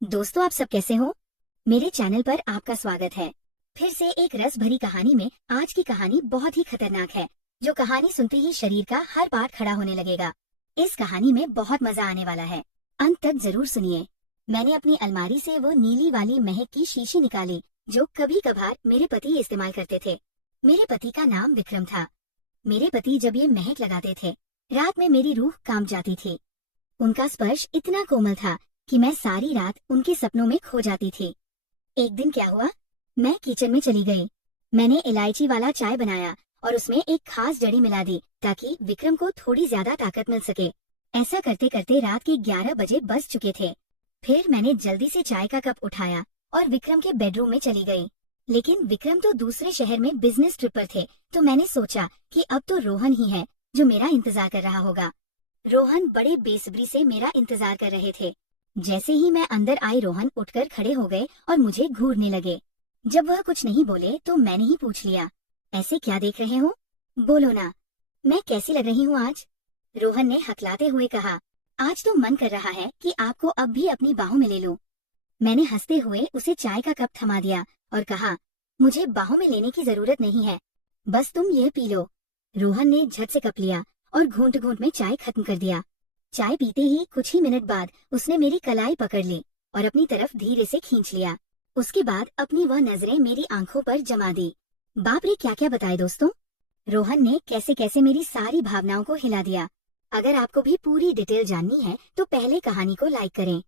दोस्तों, आप सब कैसे हो? मेरे चैनल पर आपका स्वागत है। फिर से एक रस भरी कहानी में आज की कहानी बहुत ही खतरनाक है, जो कहानी सुनते ही शरीर का हर पार्ट खड़ा होने लगेगा। इस कहानी में बहुत मजा आने वाला है, अंत तक जरूर सुनिए। मैंने अपनी अलमारी से वो नीली वाली महक की शीशी निकाली, जो कभी कभार मेरे पति इस्तेमाल करते थे। मेरे पति का नाम विक्रम था। मेरे पति जब ये महक लगाते थे, रात में मेरी रूह कांप जाती थी। उनका स्पर्श इतना कोमल था कि मैं सारी रात उनके सपनों में खो जाती थी। एक दिन क्या हुआ, मैं किचन में चली गई। मैंने इलायची वाला चाय बनाया और उसमें एक खास जड़ी मिला दी ताकि विक्रम को थोड़ी ज्यादा ताकत मिल सके। ऐसा करते करते रात के 11 बजे बज चुके थे। फिर मैंने जल्दी से चाय का कप उठाया और विक्रम के बेडरूम में चली गई। लेकिन विक्रम तो दूसरे शहर में बिजनेस ट्रिप पर थे, तो मैंने सोचा कि अब तो रोहन ही है जो मेरा इंतजार कर रहा होगा। रोहन बड़े बेसब्री से मेरा इंतजार कर रहे थे। जैसे ही मैं अंदर आई, रोहन उठकर खड़े हो गए और मुझे घूरने लगे। जब वह कुछ नहीं बोले तो मैंने ही पूछ लिया, ऐसे क्या देख रहे हो? बोलो ना, मैं कैसी लग रही हूँ आज? रोहन ने हकलाते हुए कहा, आज तो मन कर रहा है कि आपको अब भी अपनी बाहों में ले लूं। मैंने हंसते हुए उसे चाय का कप थमा दिया और कहा, मुझे बाहों में लेने की जरूरत नहीं है, बस तुम ये पी लो। रोहन ने झट से कप लिया और घूंट घूंट में चाय खत्म कर दिया। चाय पीते ही कुछ ही मिनट बाद उसने मेरी कलाई पकड़ ली और अपनी तरफ धीरे से खींच लिया। उसके बाद अपनी वह नजरें मेरी आंखों पर जमा दी। बाप रे, क्या क्या बताए दोस्तों। रोहन ने कैसे कैसे मेरी सारी भावनाओं को हिला दिया। अगर आपको भी पूरी डिटेल जाननी है तो पहले कहानी को लाइक करें।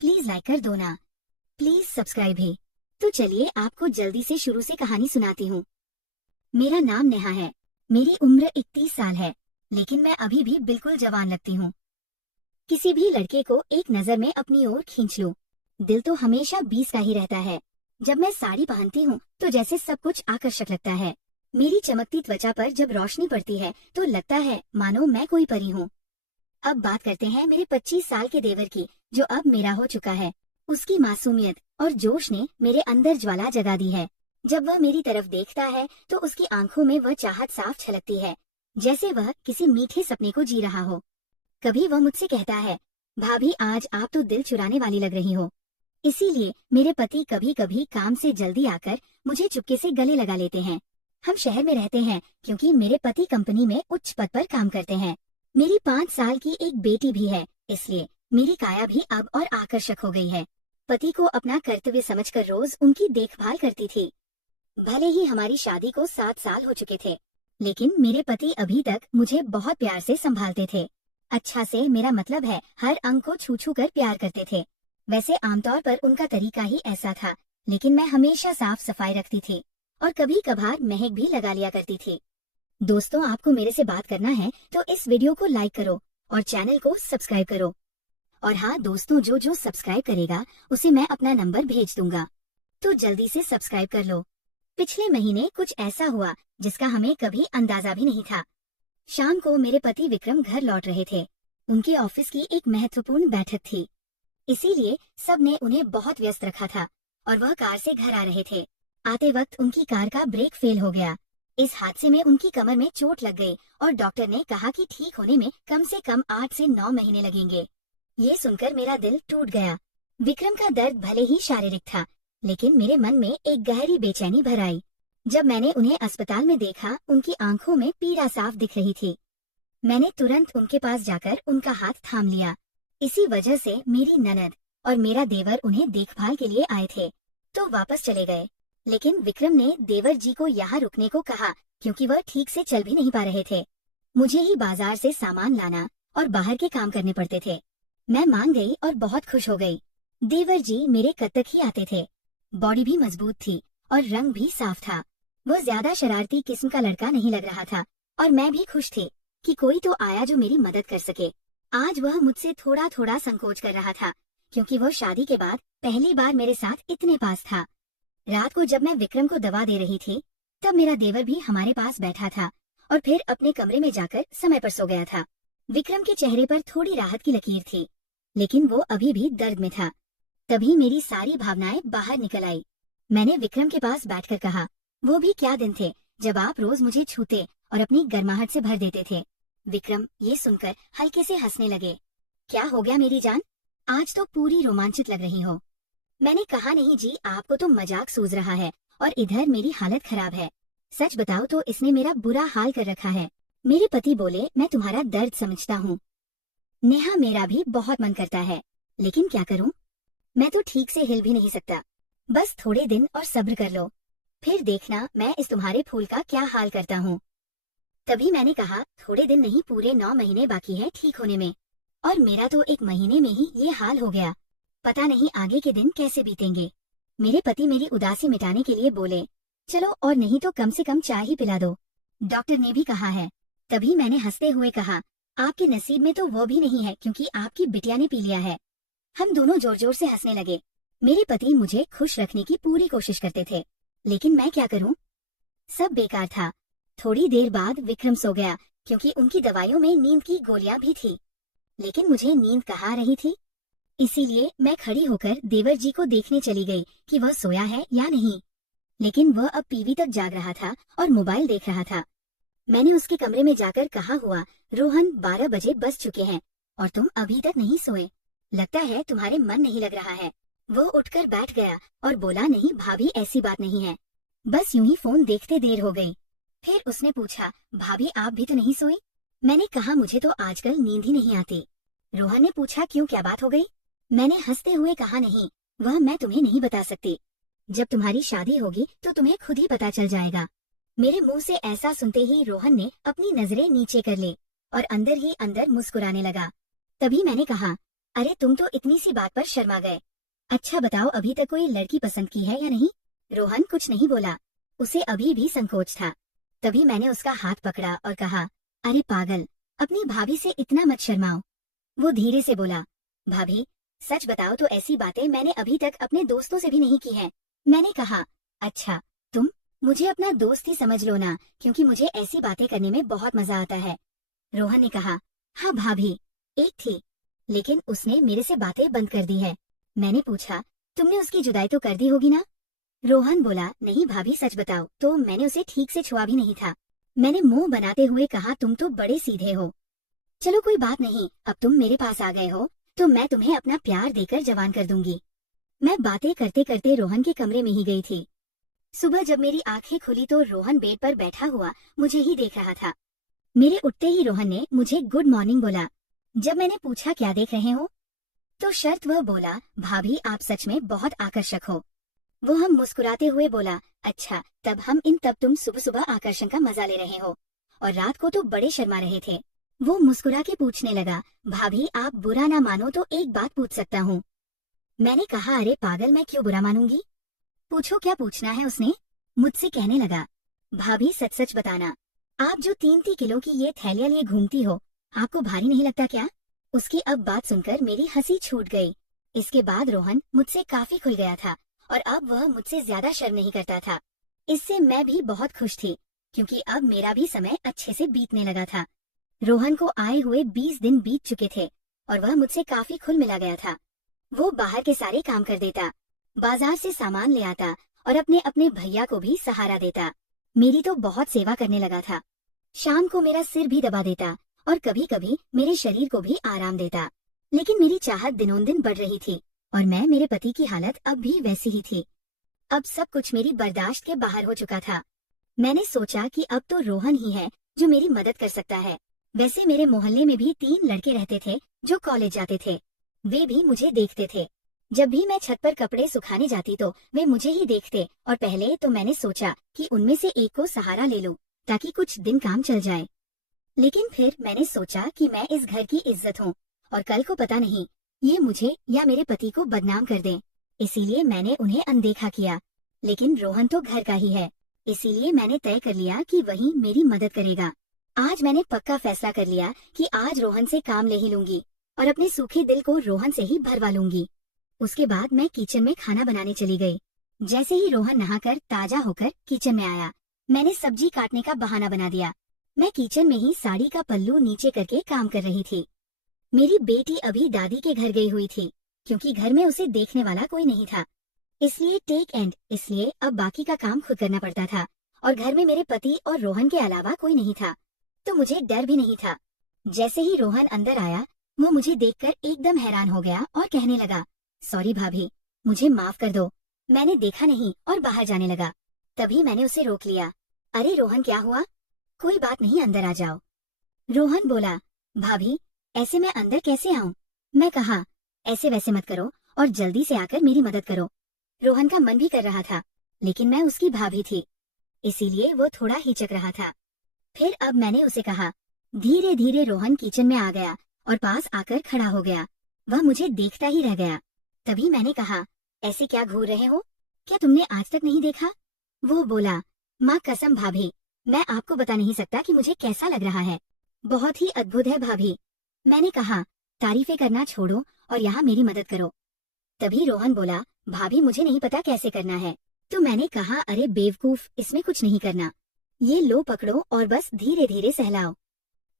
प्लीज लाइक कर दो ना, प्लीज सब्सक्राइब भी। तो चलिए आपको जल्दी से शुरू से कहानी सुनाती हूँ। मेरा नाम नेहा है। मेरी उम्र 31 साल है, लेकिन मैं अभी भी बिल्कुल जवान लगती हूँ। किसी भी लड़के को एक नजर में अपनी ओर खींच लो, दिल तो हमेशा 20 का ही रहता है। जब मैं साड़ी पहनती हूँ तो जैसे सब कुछ आकर्षक लगता है। मेरी चमकती त्वचा पर जब रोशनी पड़ती है तो लगता है मानो मैं कोई परी हूँ। अब बात करते हैं मेरे 25 साल के देवर की, जो अब मेरा हो चुका है। उसकी मासूमियत और जोश ने मेरे अंदर ज्वाला जगा दी है। जब वह मेरी तरफ देखता है तो उसकी आंखों में वह चाहत साफ छलकती है, जैसे वह किसी मीठे सपने को जी रहा हो। कभी वह मुझसे कहता है, भाभी आज आप तो दिल चुराने वाली लग रही हो। इसीलिए मेरे पति कभी कभी काम से जल्दी आकर मुझे चुपके से गले लगा लेते हैं। हम शहर में रहते हैं क्योंकि मेरे पति कंपनी में उच्च पद पर काम करते हैं। मेरी 5 साल की एक बेटी भी है, इसलिए मेरी काया भी अब और आकर्षक हो गई है। पति को अपना कर्तव्य समझकर रोज उनकी देखभाल करती थी। भले ही हमारी शादी को 7 साल हो चुके थे, लेकिन मेरे पति अभी तक मुझे बहुत प्यार से संभालते थे। अच्छा से मेरा मतलब है, हर अंग को छू छू कर प्यार करते थे। वैसे आमतौर पर उनका तरीका ही ऐसा था, लेकिन मैं हमेशा साफ सफाई रखती थी और कभी कभार महक भी लगा लिया करती थी। दोस्तों, आपको मेरे से बात करना है तो इस वीडियो को लाइक करो और चैनल को सब्सक्राइब करो। और हाँ दोस्तों, जो जो सब्सक्राइब करेगा उसे मैं अपना नंबर भेज दूंगा, तो जल्दी से सब्सक्राइब कर लो। पिछले महीने कुछ ऐसा हुआ जिसका हमें कभी अंदाजा भी नहीं था। शाम को मेरे पति विक्रम घर लौट रहे थे। उनके ऑफिस की एक महत्वपूर्ण बैठक थी, इसीलिए सब ने उन्हें बहुत व्यस्त रखा था और वह कार से घर आ रहे थे। आते वक्त उनकी कार का ब्रेक फेल हो गया। इस हादसे में उनकी कमर में चोट लग गई और डॉक्टर ने कहा कि ठीक होने में कम से कम 8 से 9 महीने लगेंगे। ये सुनकर मेरा दिल टूट गया। विक्रम का दर्द भले ही शारीरिक था, लेकिन मेरे मन में एक गहरी बेचैनी भर आई। जब मैंने उन्हें अस्पताल में देखा, उनकी आंखों में पीड़ा साफ दिख रही थी। मैंने तुरंत उनके पास जाकर उनका हाथ थाम लिया। इसी वजह से मेरी ननद और मेरा देवर उन्हें देखभाल के लिए आए थे, तो वापस चले गए। लेकिन विक्रम ने देवर जी को यहाँ रुकने को कहा क्योंकि वह ठीक से चल भी नहीं पा रहे थे। मुझे ही बाजार से सामान लाना और बाहर के काम करने पड़ते थे। मैं मान गई और बहुत खुश हो गई। देवर जी मेरे कद तक ही आते थे। बॉडी भी मजबूत थी और रंग भी साफ था। वह ज्यादा शरारती किस्म का लड़का नहीं लग रहा था और मैं भी खुश थी कि कोई तो आया जो मेरी मदद कर सके। आज वह मुझसे थोड़ा थोड़ा संकोच कर रहा था क्योंकि वह शादी के बाद पहली बार मेरे साथ इतने पास था। रात को जब मैं विक्रम को दवा दे रही थी, तब मेरा देवर भी हमारे पास बैठा था और फिर अपने कमरे में जाकर समय पर सो गया था। विक्रम के चेहरे पर थोड़ी राहत की लकीर थी, लेकिन वो अभी भी दर्द में था। तभी मेरी सारी भावनाएं बाहर निकल आई। मैंने विक्रम के पास बैठकर कहा, वो भी क्या दिन थे जब आप रोज मुझे छूते और अपनी गर्माहट से भर देते थे। विक्रम ये सुनकर हल्के से हंसने लगे। क्या हो गया मेरी जान, आज तो पूरी रोमांचित लग रही हो। मैंने कहा नहीं जी, आपको तो मजाक सूझ रहा है और इधर मेरी हालत खराब है। सच बताओ तो इसने मेरा बुरा हाल कर रखा है। मेरे पति बोले, मैं तुम्हारा दर्द समझता हूँ नेहा, मेरा भी बहुत मन करता है, लेकिन क्या करूँ, मैं तो ठीक से हिल भी नहीं सकता। बस थोड़े दिन और सब्र कर लो, फिर देखना मैं इस तुम्हारे फूल का क्या हाल करता हूँ। तभी मैंने कहा, थोड़े दिन नहीं, पूरे 9 महीने बाकी है ठीक होने में, और मेरा तो 1 महीने में ही ये हाल हो गया। पता नहीं आगे के दिन कैसे बीतेंगे। मेरे पति मेरी उदासी मिटाने के लिए बोले, चलो और नहीं तो कम से कम चाय ही पिला दो, डॉक्टर ने भी कहा है। तभी मैंने हंसते हुए कहा, आपके नसीब में तो वो भी नहीं है, क्योंकि आपकी बिटिया ने पी लिया है। हम दोनों जोर जोर से हंसने लगे। मेरे पति मुझे खुश रखने की पूरी कोशिश करते थे, लेकिन मैं क्या करूं, सब बेकार था। थोड़ी देर बाद विक्रम सो गया, क्योंकि उनकी दवाइयों में नींद की गोलियां भी थी, लेकिन मुझे नींद कहाँ रही थी। इसीलिए मैं खड़ी होकर देवर जी को देखने चली गई कि वह सोया है या नहीं, लेकिन वह अब पीवी तक जाग रहा था और मोबाइल देख रहा था। मैंने उसके कमरे में जाकर कहा, हुआ रोहन, 12 बजे बज चुके हैं और तुम अभी तक नहीं सोए, लगता है तुम्हारे मन नहीं लग रहा है। वो उठकर बैठ गया और बोला, नहीं भाभी, ऐसी बात नहीं है, बस यूं ही फोन देखते देर हो गई। फिर उसने पूछा, भाभी आप भी तो नहीं सोई? मैंने कहा, मुझे तो आजकल नींद ही नहीं आती। रोहन ने पूछा, क्यों, क्या बात हो गई? मैंने हंसते हुए कहा, नहीं, वह मैं तुम्हें नहीं बता सकती, जब तुम्हारी शादी होगी तो तुम्हें खुद ही पता चल जाएगा। मेरे मुंह से ऐसा सुनते ही रोहन ने अपनी नजरें नीचे कर ली और अंदर ही अंदर मुस्कुराने लगा। तभी मैंने कहा, अरे तुम तो इतनी सी बात पर शर्मा गए। अच्छा बताओ, अभी तक कोई लड़की पसंद की है या नहीं? रोहन कुछ नहीं बोला, उसे अभी भी संकोच था। तभी मैंने उसका हाथ पकड़ा और कहा, अरे पागल, अपनी भाभी से इतना मत शर्माओ। वो धीरे से बोला, भाभी सच बताओ तो ऐसी बातें मैंने अभी तक अपने दोस्तों से भी नहीं की हैं। मैंने कहा, अच्छा, तुम मुझे अपना दोस्त ही समझ लो ना, क्योंकि मुझे ऐसी बातें करने में बहुत मजा आता है। रोहन ने कहा, हाँ भाभी, एक थी, लेकिन उसने मेरे से बातें बंद कर दी है। मैंने पूछा, तुमने उसकी जुदाई तो कर दी होगी ना? रोहन बोला, नहीं भाभी सच बताओ तो मैंने उसे ठीक से छुआ भी नहीं था। मैंने मुंह बनाते हुए कहा, तुम तो बड़े सीधे हो। चलो कोई बात नहीं, अब तुम मेरे पास आ गए हो तो मैं तुम्हें अपना प्यार देकर जवान कर दूंगी। मैं बातें करते करते रोहन के कमरे में ही गई थी। सुबह जब मेरी आंखें खुली तो रोहन बेड पर बैठा हुआ मुझे ही देख रहा था। मेरे उठते ही रोहन ने मुझे गुड मॉर्निंग बोला। जब मैंने पूछा, क्या देख रहे हो, तो शर्त वह बोला, भाभी आप सच में बहुत आकर्षक हो। वो हम मुस्कुराते हुए बोला, अच्छा तब तुम सुबह सुबह आकर्षण का मजा ले रहे हो और रात को तो बड़े शर्मा रहे थे। वो मुस्कुरा के पूछने लगा, भाभी आप बुरा ना मानो तो एक बात पूछ सकता हूँ? मैंने कहा, अरे पागल, मैं क्यों बुरा मानूंगी, पूछो क्या पूछना है। उसने मुझसे कहने लगा, भाभी सच सच बताना, आप जो 3-3 किलो की ये थैलियां लिए घूमती हो, आपको भारी नहीं लगता क्या? उसकी अब बात सुनकर मेरी हंसी छूट गई। इसके बाद रोहन मुझसे काफी खुल गया था और अब वह मुझसे ज्यादा शर्म नहीं करता था। इससे मैं भी बहुत खुश थी, क्योंकि अब मेरा भी समय अच्छे से बीतने लगा था। रोहन को आए हुए 20 दिन बीत चुके थे और वह मुझसे काफी खुल मिला गया था। वो बाहर के सारे काम कर देता, बाजार से सामान ले आता और अपने अपने भैया को भी सहारा देता। मेरी तो बहुत सेवा करने लगा था। शाम को मेरा सिर भी दबा देता और कभी कभी मेरे शरीर को भी आराम देता। लेकिन मेरी चाहत दिनों दिन बढ़ रही थी और मैं मेरे पति की हालत अब भी वैसी ही थी। अब सब कुछ मेरी बर्दाश्त के बाहर हो चुका था। मैंने सोचा कि अब तो रोहन ही है जो मेरी मदद कर सकता है। वैसे मेरे मोहल्ले में भी 3 लड़के रहते थे जो कॉलेज जाते थे। वे भी मुझे देखते थे। जब भी मैं छत पर कपड़े सुखाने जाती तो वे मुझे ही देखते और पहले तो मैंने सोचा कि उनमें से एक को सहारा ले लूं ताकि कुछ दिन काम चल जाए। लेकिन फिर मैंने सोचा कि मैं इस घर की इज्जत हूँ और कल को पता नहीं ये मुझे या मेरे पति को बदनाम कर दें, इसीलिए मैंने उन्हें अनदेखा किया। लेकिन रोहन तो घर का ही है, इसीलिए मैंने तय कर लिया कि वही मेरी मदद करेगा। आज मैंने पक्का फैसला कर लिया कि आज रोहन से काम ले ही लूंगी और अपने सूखे दिल को रोहन से ही भरवा लूंगी। उसके बाद मैं किचन में खाना बनाने चली गई। जैसे ही रोहन नहाकर ताजा होकर किचन में आया, मैंने सब्जी काटने का बहाना बना दिया। मैं किचन में ही साड़ी का पल्लू नीचे करके काम कर रही थी। मेरी बेटी अभी दादी के घर गई हुई थी, क्योंकि घर में उसे देखने वाला कोई नहीं था, इसलिए टेक एंड, इसलिए अब बाकी का काम खुद करना पड़ता था और घर में मेरे पति और रोहन के अलावा कोई नहीं था, तो मुझे डर भी नहीं था। जैसे ही रोहन अंदर आया, वो मुझे देखकर एकदम हैरान हो गया और कहने लगा, सॉरी भाभी, मुझे माफ कर दो, मैंने देखा नहीं और बाहर जाने लगा। तभी मैंने उसे रोक लिया। अरे रोहन, क्या हुआ? कोई बात नहीं, अंदर आ जाओ। रोहन बोला, भाभी ऐसे मैं अंदर कैसे आऊं? मैं कहा, ऐसे वैसे मत करो और जल्दी से आकर मेरी मदद करो। रोहन का मन भी कर रहा था, लेकिन मैं उसकी भाभी थी, इसीलिए वो थोड़ा हिचक रहा था। फिर अब मैंने उसे कहा। धीरे धीरे रोहन किचन में आ गया और पास आकर खड़ा हो गया। वह मुझे देखता ही रह गया। तभी मैंने कहा, ऐसे क्या घूर रहे हो? क्या तुमने आज तक नहीं देखा? वो बोला, माँ कसम भाभी, मैं आपको बता नहीं सकता कि मुझे कैसा लग रहा है। बहुत ही अद्भुत है भाभी। मैंने कहा, तारीफें करना छोड़ो और यहाँ मेरी मदद करो। तभी रोहन बोला, भाभी मुझे नहीं पता कैसे करना है। तो मैंने कहा, अरे बेवकूफ, इसमें कुछ नहीं करना, ये लो पकड़ो और बस धीरे धीरे सहलाओ।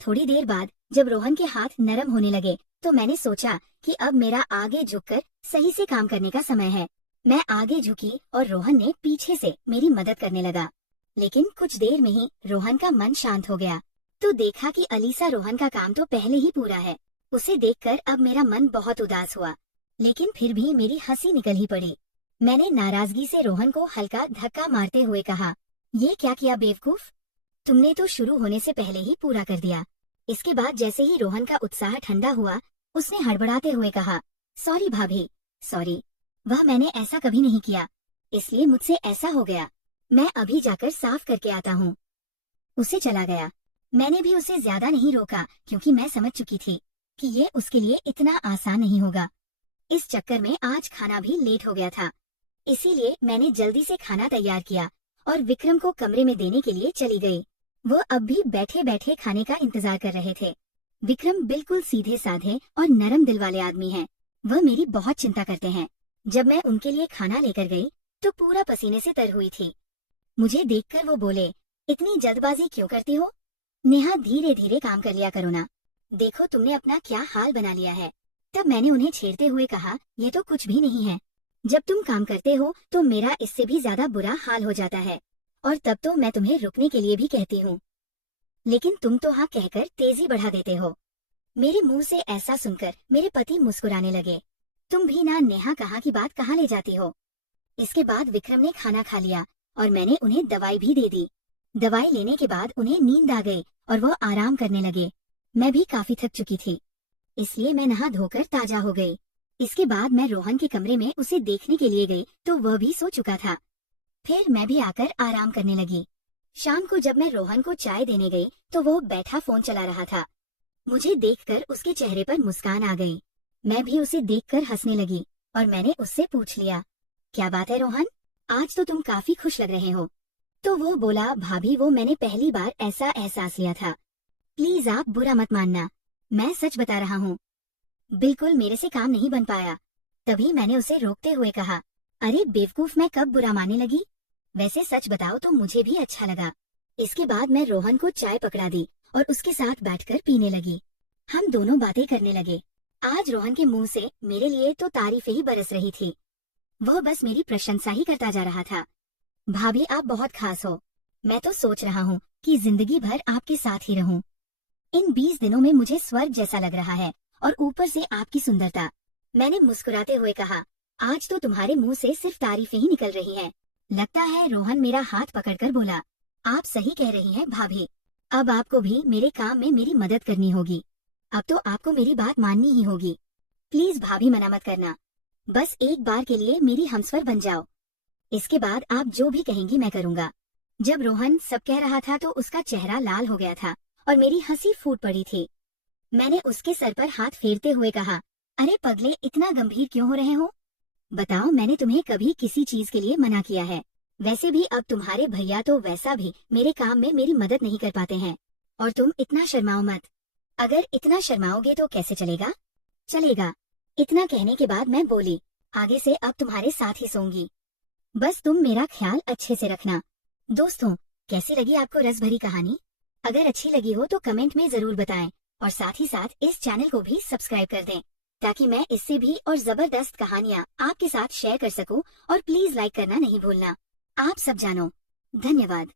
थोड़ी देर बाद जब रोहन के हाथ नरम होने लगे तो मैंने सोचा कि अब मेरा आगे झुककर सही से काम करने का समय है। मैं आगे झुकी और रोहन ने पीछे से मेरी मदद करने लगा। लेकिन कुछ देर में ही रोहन का मन शांत हो गया। तो देखा कि अलीसा रोहन का काम तो पहले ही पूरा है। उसे देखकर अब मेरा मन बहुत उदास हुआ, लेकिन फिर भी मेरी हंसी निकल ही पड़ी। मैंने नाराजगी से रोहन को हल्का धक्का मारते हुए कहा, ये क्या किया बेवकूफ, तुमने तो शुरू होने से पहले ही पूरा कर दिया। इसके बाद जैसे ही रोहन का उत्साह ठंडा हुआ, उसने हड़बड़ाते हुए कहा, सॉरी भाभी, सॉरी, वह मैंने ऐसा कभी नहीं किया, इसलिए मुझसे ऐसा हो गया। मैं अभी जाकर साफ करके आता हूँ। उसे चला गया। मैंने भी उसे ज्यादा नहीं रोका क्योंकि मैं समझ चुकी थी कि ये उसके लिए इतना आसान नहीं होगा। इस चक्कर में आज खाना भी लेट हो गया था, इसीलिए मैंने जल्दी से खाना तैयार किया और विक्रम को कमरे में देने के लिए चली गई। वो अब भी बैठे बैठे खाने का इंतजार कर रहे थे। विक्रम बिल्कुल सीधे साधे और नरम दिल वाले आदमी हैं। वह मेरी बहुत चिंता करते हैं। जब मैं उनके लिए खाना लेकर गई तो पूरा पसीने से तर हुई थी। मुझे देखकर वो बोले, इतनी जल्दबाजी क्यों करती हो? नेहा, धीरे धीरे काम कर लिया करो ना, देखो तुमने अपना क्या हाल बना लिया है। तब मैंने उन्हें छेड़ते हुए कहा, ये तो कुछ भी नहीं है, जब तुम काम करते हो तो मेरा इससे भी ज्यादा बुरा हाल हो जाता है, और तब तो मैं तुम्हें रुकने के लिए भी कहती हूँ, लेकिन तुम तो हाँ कहकर तेजी बढ़ा देते हो। मेरे मुंह से ऐसा सुनकर मेरे पति मुस्कुराने लगे। तुम भी ना नेहा कहाँ की बात कहाँ ले जाती हो। इसके बाद विक्रम ने खाना खा लिया और मैंने उन्हें दवाई भी दे दी। दवाई लेने के बाद उन्हें नींद आ गई और वो आराम करने लगे। मैं भी काफी थक चुकी थी, इसलिए मैं नहा धोकर ताजा हो गई। इसके बाद मैं रोहन के कमरे में उसे देखने के लिए गई तो वह भी सो चुका था। फिर मैं भी आकर आराम करने लगी। शाम को जब मैं रोहन को चाय देने गई तो वो बैठा फोन चला रहा था। मुझे देखकर उसके चेहरे पर मुस्कान आ गई। मैं भी उसे देखकर हंसने लगी और मैंने उससे पूछ लिया, क्या बात है रोहन, आज तो तुम काफी खुश लग रहे हो। तो वो बोला, भाभी वो मैंने पहली बार ऐसा एहसास लिया था, प्लीज आप बुरा मत मानना, मैं सच बता रहा हूँ, बिल्कुल मेरे से काम नहीं बन पाया। तभी मैंने उसे रोकते हुए कहा, अरे बेवकूफ, मैं कब बुरा मानने लगी, वैसे सच बताओ तो मुझे भी अच्छा लगा। इसके बाद मैं रोहन को चाय पकड़ा दी और उसके साथ बैठकर पीने लगी। हम दोनों बातें करने लगे। आज रोहन के मुंह से मेरे लिए तो तारीफें ही बरस रही थी। वह बस मेरी प्रशंसा ही करता जा रहा था। भाभी आप बहुत खास हो, मैं तो सोच रहा हूँ कि जिंदगी भर आपके साथ ही रहूं। इन 20 दिनों में मुझे स्वर्ग जैसा लग रहा है, और ऊपर से आपकी सुंदरता। मैंने मुस्कुराते हुए कहा, आज तो तुम्हारे मुंह से सिर्फ तारीफें ही निकल रही हैं। लगता है रोहन मेरा हाथ पकड़कर बोला, आप सही कह रही हैं भाभी, अब आपको भी मेरे काम में मेरी मदद करनी होगी। अब तो आपको मेरी बात माननी ही होगी। प्लीज भाभी मना मत करना, बस एक बार के लिए मेरी हमसफर बन जाओ। इसके बाद आप जो भी कहेंगी मैं करूँगा। जब रोहन सब कह रहा था तो उसका चेहरा लाल हो गया था और मेरी हंसी फूट पड़ी थी। मैंने उसके सर पर हाथ फेरते हुए कहा, अरे पगले, इतना गंभीर क्यों हो रहे हो? बताओ, मैंने तुम्हें कभी किसी चीज के लिए मना किया है? वैसे भी अब तुम्हारे भैया तो वैसा भी मेरे काम में मेरी मदद नहीं कर पाते हैं, और तुम इतना शर्माओ मत। अगर इतना शर्माओगे तो कैसे चलेगा? चलेगा। इतना कहने के बाद मैं बोली, आगे से अब तुम्हारे साथ ही सोऊंगी, बस तुम मेरा ख्याल अच्छे से रखना। दोस्तों, कैसी लगी आपको रस भरी कहानी? अगर अच्छी लगी हो तो कमेंट में जरूर बताएं, और साथ ही साथ इस चैनल को भी सब्सक्राइब कर दें, ताकि मैं इससे भी और जबरदस्त कहानियाँ आपके साथ शेयर कर सकूं। और प्लीज लाइक करना नहीं भूलना। आप सब जानो। धन्यवाद।